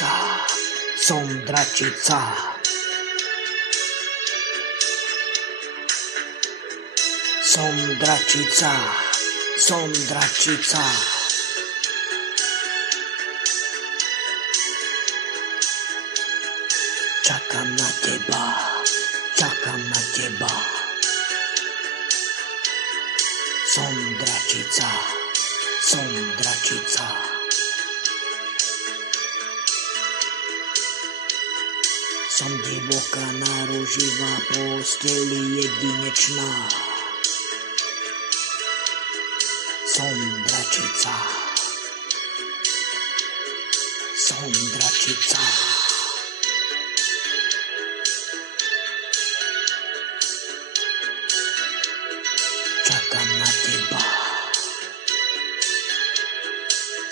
dračica, som dračica. Som dračica, som dračica. Čakám na teba, čakám na teba. Som dračica, som dračica. Som divoká, náruživá, posteli jedinečná. Som dračica, som dračica. Čakám na teba.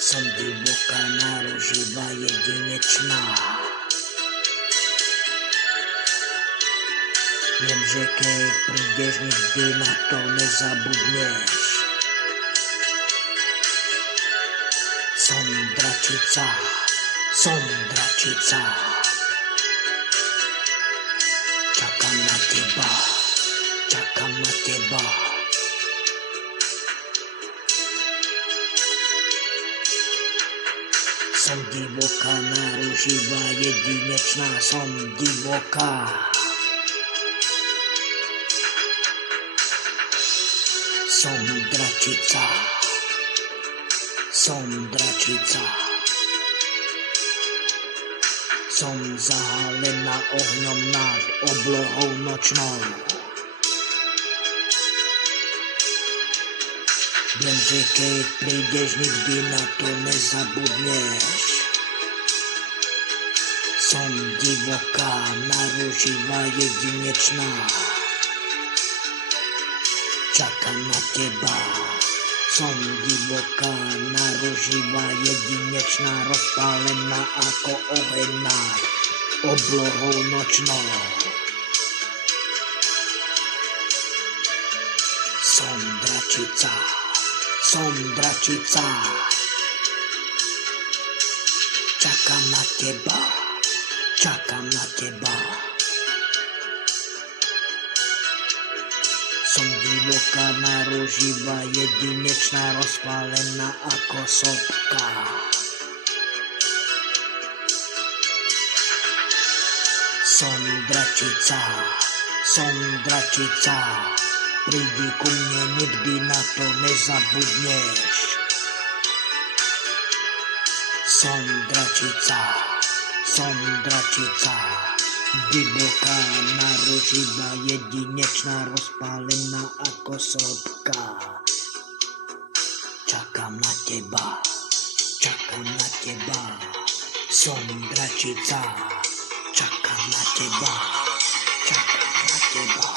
Som divoká, náruživá, jedinečná. Viem, že keď prídeš, nikdy na to nezabudneš. Som dračica, som dračica. Čakám na teba, čakám na teba. Som divoká, náruživá, jedinečná, som divoká. Som dračica, som dračica. Som zahalená ohňom nad oblohou nočnou. Viem, že keď prídeš, nikdy na to nezabudneš. Som divoká, náruživá, jedinečná. Čakám na teba. Som divoká, náruživá, jedinečná, rozpálená ako oheň nad oblohou nočnou. Som dračica, som dračica. Čakám na teba, čakám na teba. Som divoká, náruživá, jedinečná, rozpálená ako sopka. Som dračica, som dračica. Prídi ku mne, nikdy na to nezabudneš. Som dračica, som dračica. Divoká, náruživá, jedinečná, rozpálená ako sopka. Čakám na teba, čakám na teba. Som dračica, čakám na teba, čakám na teba.